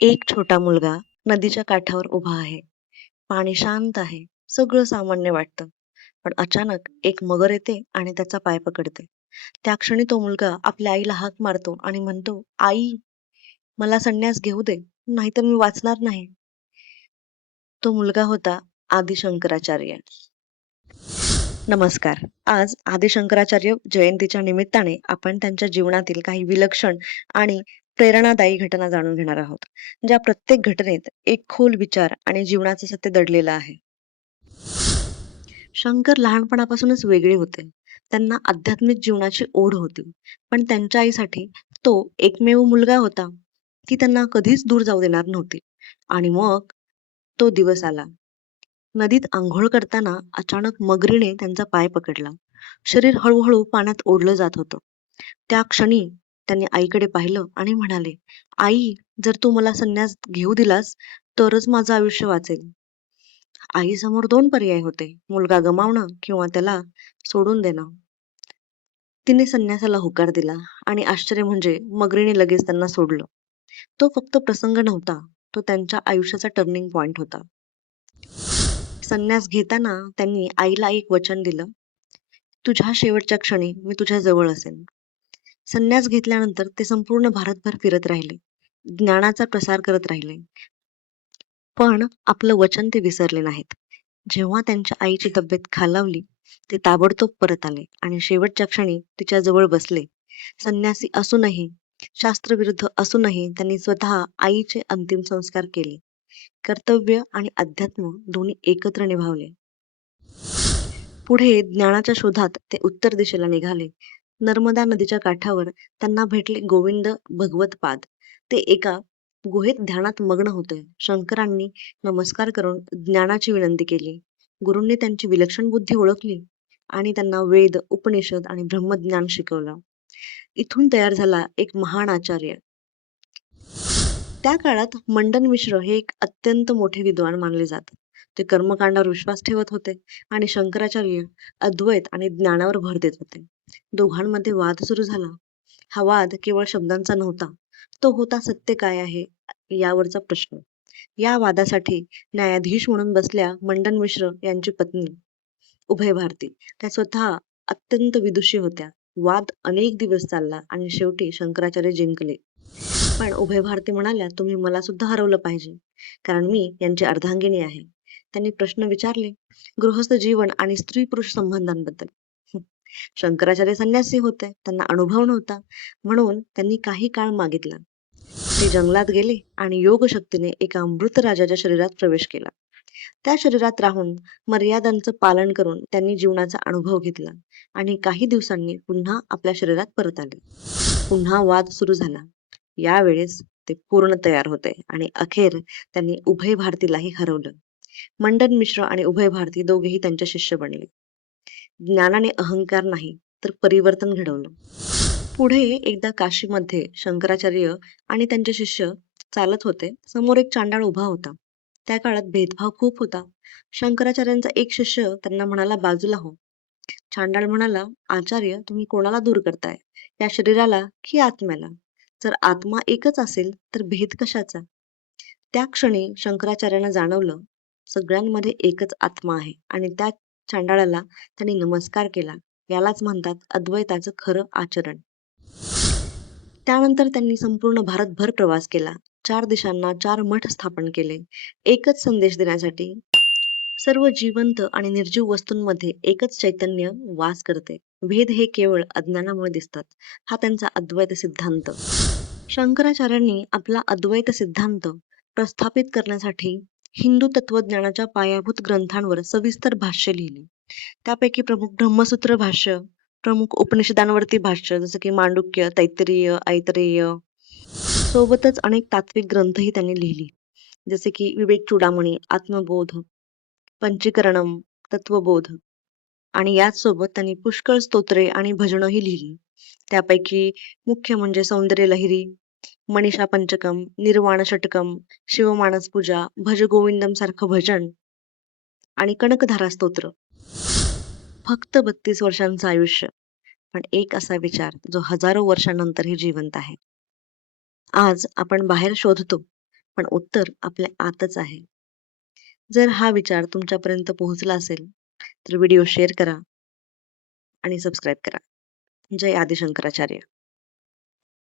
एक छोटा मुलगा नदीच्या काठावर उभा आहे. पाणी शांत आहे. सगळं सामान्य वाटतं. पण अचानक एक मगर येते आणि त्याचा पाय पकडते. त्या क्षणी तो मुलगा आपल्या आईला हाक मारतो आणि म्हणतो, "आई, मला संन्यास घेऊ दे, नाहीतर मी वाचणार नाही." तो मुलगा होता आदी शंकराचार्य. नमस्कार. आज आदी शंकराचार्य जयंतीच्या निमित्ताने आपण त्यांच्या जीवनातील काही विलक्षण आणि प्रेरणादायी घटना जाणून घेणार आहोत, ज्या प्रत्येक घटनेत एक खोल विचार आणि जीवनाचं सत्य दडलेलं आहे. शंकर लहानपणापासूनच वेगळे होते. त्यांना आध्यात्मिक जीवनाची ओढ होती. पण त्यांच्या आईसाठी तो एकमेव मुलगा होता, ती त्यांना कधीच दूर जाऊ देणार नव्हती. आणि मग तो दिवस आला. नदीत अंघोळ करताना अचानक मगरीने त्यांचा पाय पकडला. शरीर हळूहळू पाण्यात ओढलं जात होतं. त्या क्षणी त्यांनी आईकडे पाहिलं आणि म्हणाले, "आई, जर तू मला संन्यास घेऊ दिलास, तरच माझं आयुष्य वाचेल." आईसमोर दोन पर्याय होते, मुलगा गमावणं किंवा त्याला सोडून देणं. तिने संन्यासाला होकार दिला आणि आश्चर्य म्हणजे मगरीने लगेच त्यांना सोडलं. तो फक्त प्रसंग नव्हता, तो त्यांच्या आयुष्याचा टर्निंग पॉइंट होता. संन्यास घेताना त्यांनी आईला एक वचन दिलं, "तुझ्या शेवटच्या क्षणी मी तुझ्या जवळ असेन." संन्यास घेतल्यानंतर ते संपूर्ण भारतभर फिरत राहिले. ज्ञानाचा प्रसार करत राहिले. पण आपलं वचन ते विसरले नाहीत. जेव्हा त्यांच्या आईची तब्येत खालावली, ते ताबडतोब परत आले आणि शेवटच्या क्षणी तिच्या जवळ बसले. संन्यासी असूनही, शास्त्रविरुद्ध असूनही त्यांनी स्वतः आईचे अंतिम संस्कार केले. कर्तव्य आणि अध्यात्म दोन्ही एकत्र निभावले. पुढे ज्ञानाच्या शोधात ते उत्तर दिशेला निघाले. नर्मदा नदीच्या काठावर त्यांना भेटले गोविंद भगवतपाद. ते एका गुहेत ध्यानात मग्न होते. शंकरांनी नमस्कार करून ज्ञानाची विनंती केली. गुरूंनी त्यांची विलक्षण बुद्धी ओळखली आणि त्यांना वेद, उपनिषद आणि ब्रह्मज्ञान शिकवलं. इथून तयार झाला एक महान आचार्य. त्या काळात मंडन मिश्र हे एक अत्यंत मोठे विद्वान मानले जात. ते कर्मकांडावर विश्वास ठेवत होते आणि शंकराचार्य अद्वैत आणि ज्ञानावर भर देत होते. दोघांमध्ये वाद सुरू झाला. हा वाद केवळ शब्दांचा नव्हता, तो होता सत्य काय आहे यावरचा प्रश्न. या वादासाठी न्यायाधीश म्हणून बसल्या मंडन मिश्र यांची पत्नी उभय भारती. त्या स्वतः अत्यंत विदुषी होत्या. वाद अनेक दिवस चालला आणि शेवटी शंकराचार्य जिंकले. पण उभय भारती म्हणाल्या, "तुम्ही मला सुद्धा हरवलं पाहिजे, कारण मी यांची अर्धांगिनी आहे." त्यांनी प्रश्न विचारले, गृहस्थ जीवन आणि स्त्री पुरुष संबंधांबद्दल. शंकराचार्य संन्यासी होते, त्यांना अनुभव नव्हता, म्हणून त्यांनी काही काळ मागितला. ते जंगलात गेले आणि योग शक्तीने एका मृत राजाच्या शरीरात प्रवेश केला. त्या शरीरात राहून मर्यादांचं पालन करून त्यांनी जीवनाचा अनुभव घेतला आणि काही दिवसांनी पुन्हा आपल्या शरीरात परत आले. पुन्हा वाद सुरू झाला. यावेळेस ते पूर्ण तयार होते आणि अखेर त्यांनी उभय भारतीलाही हरवलं. मंडन मिश्र आणि उभय भारती दोघेही त्यांचे शिष्य बनले. ज्ञानाने अहंकार नाही, तर परिवर्तन घडवलं. पुढे एकदा काशीमध्ये शंकराचार्य आणि त्यांचे शिष्य चालत होते. समोर एक चांडाळ उभा होता. त्या काळात भेदभाव खूप होता. शंकराचार्यांचा एक शिष्य त्यांना म्हणाला, "बाजूला हो." चांडाळ म्हणाला, "आचार्य, तुम्ही कोणाला दूर करताय? या शरीराला की आत्म्याला? जर आत्मा एकच असेल तर भेद कशाचा?" त्या क्षणी शंकराचार्यांना जाणवलं, सगळ्यांमध्ये एकच आत्मा आहे आणि त्या चांडाळाला त्यांनी नमस्कार केला. यालाच म्हणतात अद्वैताचं खरं आचरण. त्यानंतर त्यांनी संपूर्ण भारतभर प्रवास केला. 4 दिशांना 4 मठ स्थापन केले. एकच संदेश देण्यासाठी, सर्व जिवंत आणि निर्जीव वस्तूंमध्ये एकच चैतन्य वास करते. भेद हे केवळ अज्ञानामुळे दिसतात. हा त्यांचा अद्वैत सिद्धांत. शंकराचार्यांनी आपला अद्वैत सिद्धांत प्रस्थापित करण्यासाठी हिंदू तत्वज्ञानाच्या पायाभूत ग्रंथांवर सविस्तर भाष्य लिहिली. त्यापैकी प्रमुख ब्रह्मसूत्र भाष्य, प्रमुख उपनिषदांवरती भाष्य जसं की मांडुक्य, तैत्तिरीय, ऐतरेय, सोबतच अनेक तात्विक ग्रंथही त्यांनी लिहिली, जसे की विवेक चूडामणी, आत्मबोध, पंचीकरणम, तत्वबोध. आणि याचसोबत त्यांनी पुष्कळ स्तोत्रे आणि भजनंही लिहिली. त्यापैकी मुख्य म्हणजे सौंदर्य लहरी, मनीषा पंचकम, निर्वाण षटकम, शिवमानस पूजा, भज गोविंदम सारखं भजन आणि कनकधारा स्तोत्र. फक्त 32 वर्षांचं आयुष्य, पण एक असा विचार जो हजारो वर्षांनंतरही जिवंत आहे. आज आपण बाहेर शोधतो, पण उत्तर आपल्या आतच आहे. जर हा विचार तुमच्यापर्यंत पोहोचला असेल तर व्हिडिओ शेअर करा आणि सबस्क्राईब करा. जय आदिशंकराचार्य.